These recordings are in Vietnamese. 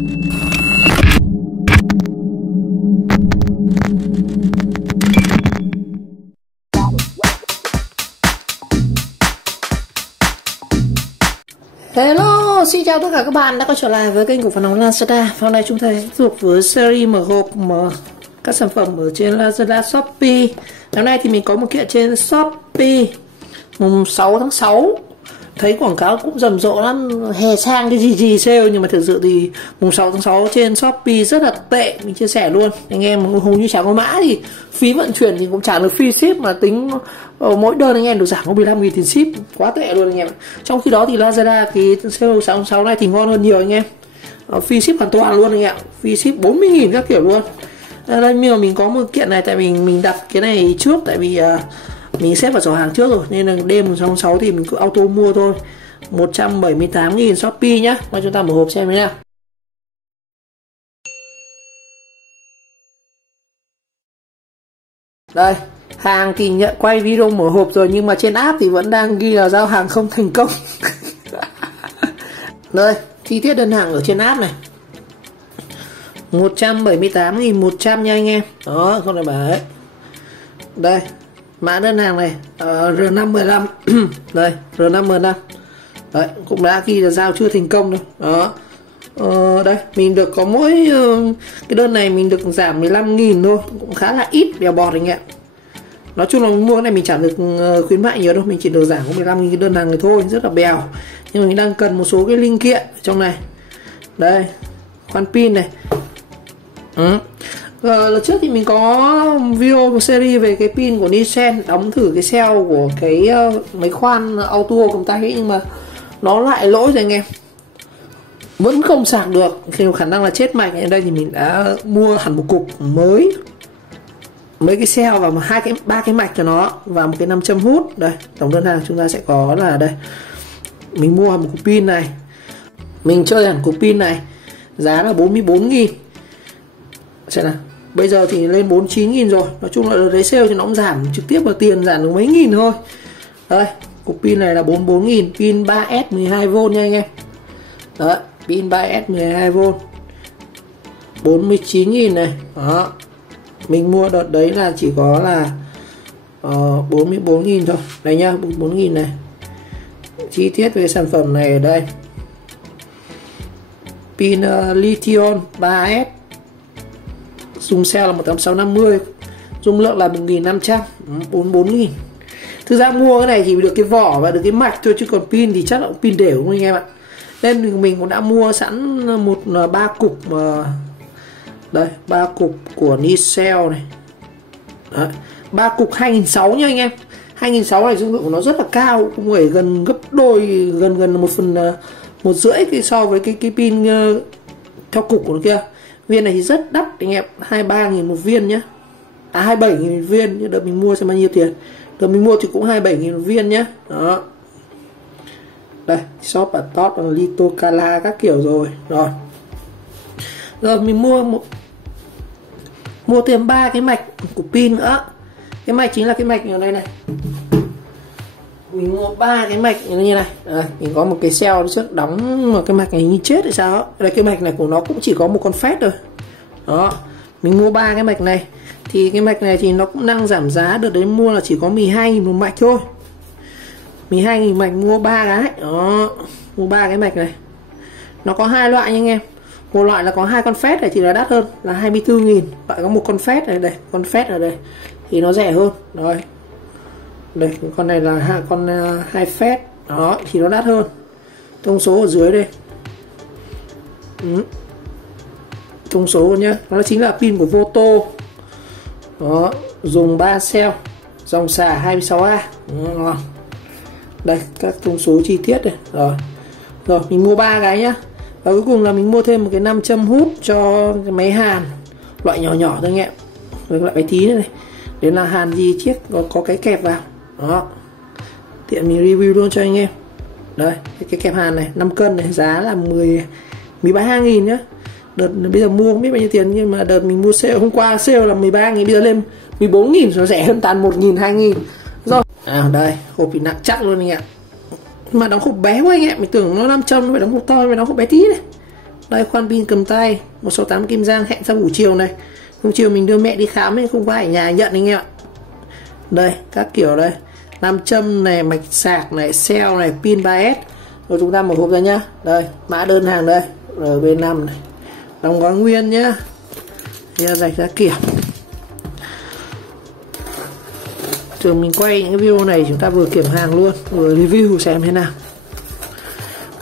Hello, xin chào tất cả các bạn đã quay trở lại với kênh của Phần Nóng Lazada. Hôm nay chúng ta tiếp tục với series mở hộp các sản phẩm ở trên Lazada Shopee. Hôm nay thì mình có một kiện trên Shopee mùng 6 tháng 6. Thấy quảng cáo cũng rầm rộ lắm, hè sang cái gì sale, nhưng mà thực sự thì mùng 6 tháng 6 trên Shopee rất là tệ. Mình chia sẻ luôn, anh em hầu như chẳng có mã thì phí vận chuyển thì cũng trả được free ship, mà tính mỗi đơn anh em được giảm có 15.000 tiền ship, quá tệ luôn anh em. Trong khi đó thì Lazada cái sale 6 tháng 6 này thì ngon hơn nhiều anh em, free ship hoàn toàn luôn anh em, free ship 40.000 các kiểu luôn. Đây, nhưng mà mình có một kiện này tại vì mình đặt cái này trước, tại vì mình xếp vào giỏ hàng trước rồi nên là đêm 6 thì mình cứ auto mua thôi. 178.000 Shopee nhá. Và chúng ta mở hộp xem thế nào. Đây, hàng thì nhận quay video mở hộp rồi, nhưng mà trên app thì vẫn đang ghi là giao hàng không thành công. Đây, chi tiết đơn hàng ở trên app này. 178.100 nha anh em. Đó, không phải bảo đấy. Đây, mã đơn hàng này R515. Đây, R515. Đấy, cũng đã ghi là giao chưa thành công đâu. Đó. Đây, mình được có mỗi cái đơn này mình được giảm 15.000 thôi, cũng khá là ít, bèo bọt anh em. Nói chung là mình mua cái này mình chẳng được khuyến mại nhiều đâu, mình chỉ được giảm có 15.000 cái đơn hàng này thôi, rất là bèo. Nhưng mình đang cần một số cái linh kiện ở trong này. Đây, khoan pin này. Lần trước thì mình có video một series về cái pin của Nissan, đóng thử cái cell của cái máy khoan auto cầm tay ấy, nhưng mà nó lại lỗi rồi anh em, vẫn không sạc được, nhiều khả năng là chết mạch. Ở đây thì mình đã mua hẳn một cục mới, mấy cái cell và ba cái mạch cho nó, và một cái 5 châm hút. Đây, tổng đơn hàng chúng ta sẽ có là đây, mình mua một cục pin này, mình chơi hẳn cục pin này, giá là 44.000. Xem nào, bây giờ thì lên 49.000 rồi. Nói chung là lấy sale thì nó cũng giảm trực tiếp vào tiền, giảm được mấy nghìn thôi. Đây, cục pin này là 44.000, pin 3S 12V nha anh em. Đấy, pin 3S 12V 49.000 này. Đó, mình mua đợt đấy là chỉ có là 44.000 thôi. Đây nhá, 44.000 này. Chi tiết về sản phẩm này ở đây. Pin lithium 3S, dùng cell là 18650, dung lượng là 1.500, 44.000. Thực ra mua cái này chỉ được cái vỏ và được cái mạch thôi, chứ còn pin thì chắc là pin đều đúng không anh em ạ. Nên mình cũng đã mua sẵn một 3 cục đây, 3 cục của Nissan này. Đấy, 3 cục 2006 nha anh em. 2006 này dung lượng của nó rất là cao, cũng phải gần gấp đôi, gần 1,5 cái so với cái pin theo cục của nó kia. Viên này thì rất đắt anh em, 23.000 một viên nhá. 27.000 một viên, nhưng đợt mình mua xem bao nhiêu tiền. Đợt mình mua thì cũng 27.000 một viên nhá. Đó. Đây, shop ở top là Litocala các kiểu rồi. Rồi mình mua thêm 3 cái mạch của pin nữa. Cái mạch chính là cái mạch ở đây này. Mình mua 3 cái mạch như này. Đây, mình có một cái cell trước đóng một cái mạch này như chết hay sao. Đây, cái mạch này của nó cũng chỉ có một con phét thôi. Đó, mình mua 3 cái mạch này. Thì cái mạch này thì nó cũng đang giảm giá, đợt đấy mua là chỉ có 12.000 một mạch thôi. 12.000 mạch mua 3 cái. Đó, mua 3 cái mạch này. Nó có 2 loại nha anh em. Một loại là có 2 con phét này thì là đắt hơn, là 24.000. Loại có một con phét này đây, con phét ở đây thì nó rẻ hơn. Rồi. Đây, con này là con 2 phét. Đó, thì nó đắt hơn. Thông số ở dưới đây. Thông số nhá, nó chính là pin của Voto. Đó, dùng 3 cell, dòng xả 26A. Đây, các thông số chi tiết này. Rồi, mình mua 3 cái nhá. Và cuối cùng là mình mua thêm một cái 5 châm hút cho cái máy hàn, loại nhỏ nhỏ thôi anh em. Với loại bé tí này. Đến là hàn gì chiếc có cái kẹp vào. Đó, tiện mình review luôn cho anh em. Đây, cái kẹp hàn này 5 cân này, giá là 13.000 nhá. Đợt bây giờ mua không biết bao nhiêu tiền, nhưng mà đợt mình mua sale hôm qua sale là 13.000, bây giờ lên 14.000, nó rẻ hơn tàn 1.000 2.000. Rồi, đây, hộp thì nặng chắc luôn anh em. Mà đóng hộp bé quá anh em, mình tưởng nó 500 nó phải đóng hộp to, phải đóng hộp bé tí này. Đây, khoan pin cầm tay 168 Kim Giang, hẹn sau buổi chiều này. Buổi chiều mình đưa mẹ đi khám ấy, không phải ở nhà nhận anh em ạ. Đây, các kiểu đây, nam châm này, mạch sạc này, cell này, pin 3S. Rồi chúng ta mở hộp ra nhá. Đây, mã đơn hàng đây, RB5 này. Đóng gói nguyên nhá. Giờ rạch ra kiểm. Thường mình quay những cái video này chúng ta vừa kiểm hàng luôn, vừa review xem thế nào.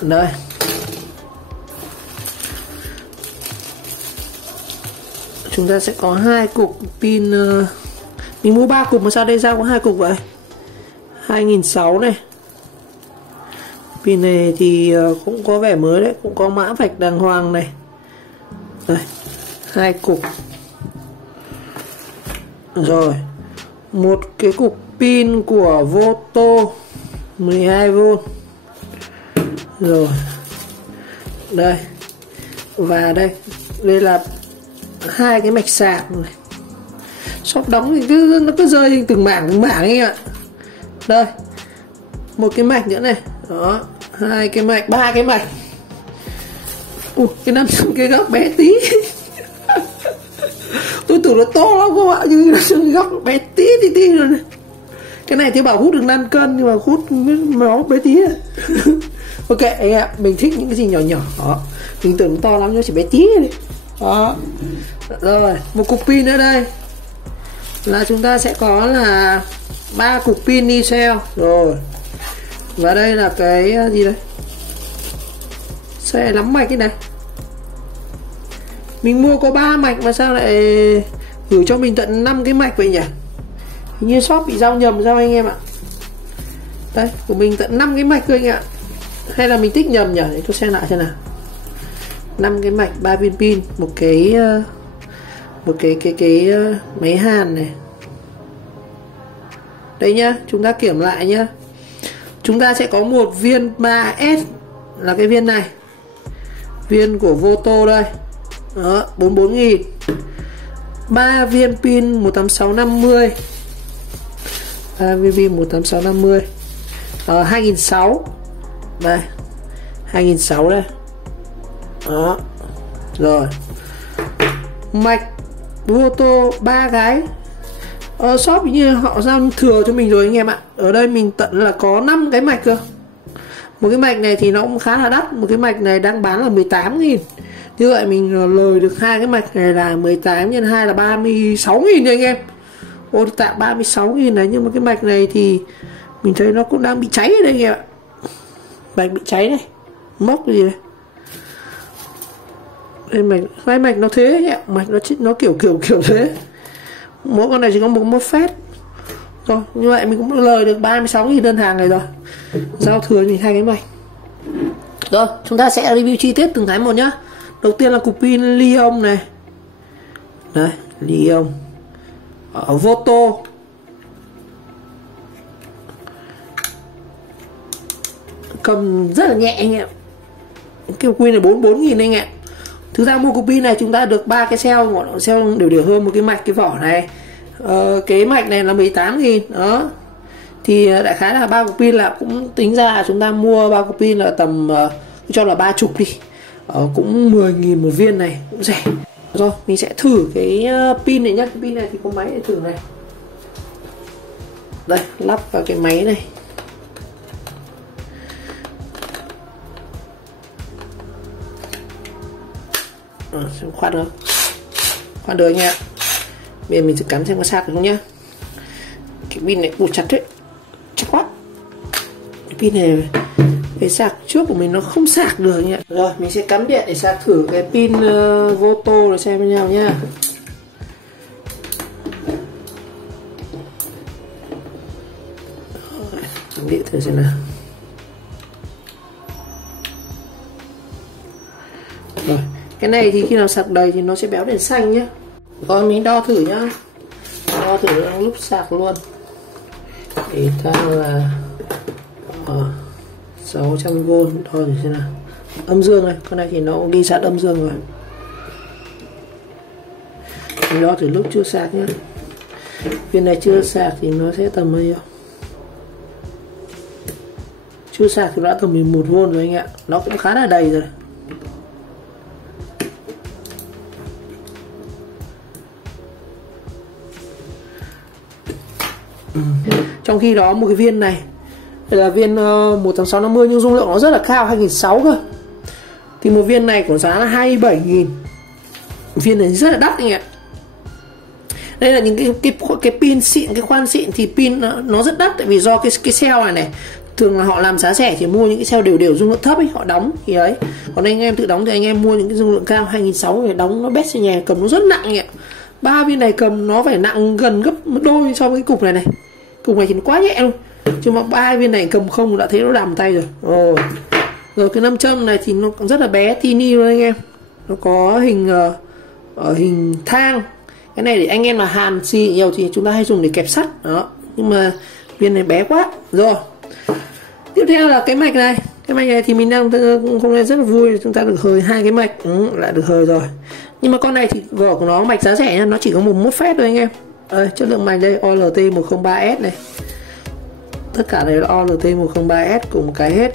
Đây. Chúng ta sẽ có 2 cục pin. Mình mua 3 cục mà sao đây ra có 2 cục vậy? 2006 này. Pin này thì cũng có vẻ mới đấy, cũng có mã vạch đàng hoàng này. Đây, 2 cục. Rồi, một cái cục pin của Voto 12V. Rồi. Đây. Và đây là 2 cái mạch sạc này. Shop đóng thì nó cứ rơi từng mảng ấy ạ. Đây. Một cái mạch nữa này. Đó, 2 cái mạch, 3 cái mạch. Cái 500 cái góc bé tí. Tôi tưởng nó to lắm các bạn, nhưng cái góc bé tí rồi này. Cái này thì bảo hút được 5 cân nhưng mà hút nó bé tí này. Ok anh em, mình thích những cái gì nhỏ nhỏ. Đó. Mình tưởng to lắm nhưng chỉ bé tí này. Đó. Rồi, một cục pin nữa đây. Là chúng ta sẽ có là 3 cục pin đi cell. Rồi. Và đây là cái gì đây? Xe lắm mạch cái này. Mình mua có 3 mạch mà sao lại gửi cho mình tận 5 cái mạch vậy nhỉ? Hình như shop bị giao nhầm sao anh em ạ. Đây, của mình tận 5 cái mạch cơ anh ạ. Hay là mình tích nhầm nhỉ? Để tôi xem lại xem nào. 5 cái mạch, 3 viên pin, một cái máy hàn này. Đây nhá, chúng ta kiểm lại nhá. Chúng ta sẽ có một viên 3S là cái viên này. Viên của Voto đây. Đó, 44.000. 3 viên pin 18650. 3 viên pin 18650. 2006. Đây. 2006 đây. Đó. Rồi. Mạch Voto 3 cái. Shop như họ giao thừa cho mình rồi anh em ạ. Ở đây mình tận là có 5 cái mạch cơ. Một cái mạch này thì nó cũng khá là đắt. Một cái mạch này đang bán là 18.000. Như vậy mình lời được 2 cái mạch này là 18 nhân 2 là 36.000 anh em. Ô tạm 36.000 này. Nhưng mà cái mạch này thì mình thấy nó cũng đang bị cháy ở đây anh em ạ. Mạch bị cháy này. Mốc gì đây. Đây mạch, hai mạch nó thế nhỉ. Mạch nó kiểu thế. Mỗi con này chỉ có một phét. Rồi, như vậy mình cũng lời được 36.000 đơn hàng này rồi. Giao thừa mình 2 cái mạch. Rồi, chúng ta sẽ review chi tiết từng cái một nhá. Đầu tiên là cục pin Li-ion này. Đây, Li-ion. Ở Voto. Cầm rất là nhẹ anh em. Cái pin này 44.000 anh em. Thực ra mua cục pin này chúng ta được 3 cái cell đều hơn một cái mạch cái vỏ này. Cái mạch này là 18.000 đó. Thì đại khái là 3 cục pin là cũng tính ra chúng ta mua 3 cục pin là tầm cho là 30 đi. Cũng 10.000 một viên này, cũng rẻ. Rồi, mình sẽ thử cái pin này nhá. Cái pin này thì có máy để thử này. Đây, lắp vào cái máy này. Xem khoan được. Khoan được anh ạ. Bây giờ mình sẽ cắn xem có sạc được không nhá. Cái pin này buộc chặt đấy. Chắc quá. Cái pin này cái sạc trước của mình nó không sạc được anh ạ. Rồi mình sẽ cắm điện để sạc thử cái pin Voto để xem với nhau nhá. Cắm điện thử xem nào. Rồi cái này thì khi nào sạc đầy thì nó sẽ béo đèn xanh nhé. Rồi mình đo thử nhá. Đo thử lúc sạc luôn. Để ta là 600V. Đo thử xem nào. Âm dương này. Con này thì nó ghi sẵn âm dương rồi. Mình đo thử lúc chưa sạc nhá. Viên này chưa sạc thì nó sẽ tầm bao nhiêu? Chưa sạc thì đã tầm 11V rồi anh ạ. Nó cũng khá là đầy rồi. Trong khi đó một cái viên này, đây là viên 1/650 nhưng dung lượng nó rất là cao, 2.600 cơ. Thì một viên này có giá là 27.000. Viên này rất là đắt anh ạ. Đây là những cái pin xịn, cái khoan xịn thì pin nó rất đắt, tại vì do cái cell này thường là họ làm giá rẻ thì mua những cái cell đều dung lượng thấp ấy, họ đóng thì đấy. Còn anh em tự đóng thì anh em mua những cái dung lượng cao 2.600 để đóng nó bét trên nhà, cầm nó rất nặng ạ. 3 viên này cầm nó phải nặng gần gấp đôi so với cái cục này. Cục này thì nó quá nhẹ luôn. Nhưng mà 3 viên này cầm không đã thấy nó đầm tay rồi. Rồi cái nam châm này thì nó cũng rất là bé, tiny luôn anh em. Nó có hình thang. Cái này để anh em mà hàn xì nhiều thì chúng ta hay dùng để kẹp sắt đó. Nhưng mà viên này bé quá. Rồi. Tiếp theo là cái mạch này. Cái mạch này thì mình đang hôm nay rất là vui, chúng ta được hời 2 cái mạch, lại được hời rồi. Nhưng mà con này thì vỏ của nó mạch giá rẻ nha, nó chỉ có một phép thôi anh em. Chất lượng mạch đây OLT103S này. Tất cả đây là OLT103S cùng một cái hết.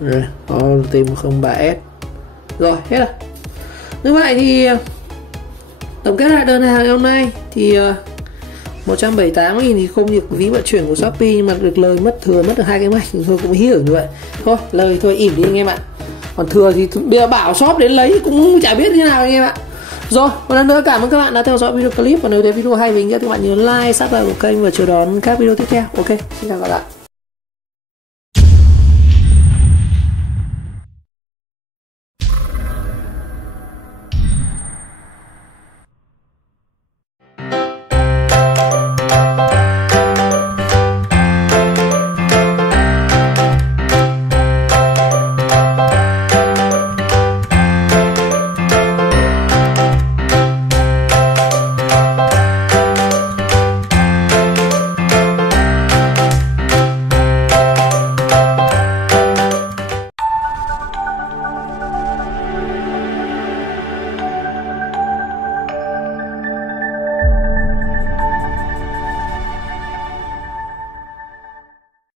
Rồi, OLT103S. Rồi, hết rồi. Như vậy thì tổng kết lại đơn hàng hôm nay thì 178.000 thì không được ví vận chuyển của Shopee, nhưng mà được lời mất được 2 cái mạch thì thôi cũng hiểu như vậy. Thôi, lời thôi ỉm đi anh em ạ. Còn thừa thì bây giờ bảo shop đến lấy cũng chả biết như nào anh em ạ. Rồi, một lần nữa cảm ơn các bạn đã theo dõi video clip, và nếu thấy video hay thì các bạn nhớ like, subscribe của kênh và chờ đón các video tiếp theo. Ok, xin chào các bạn.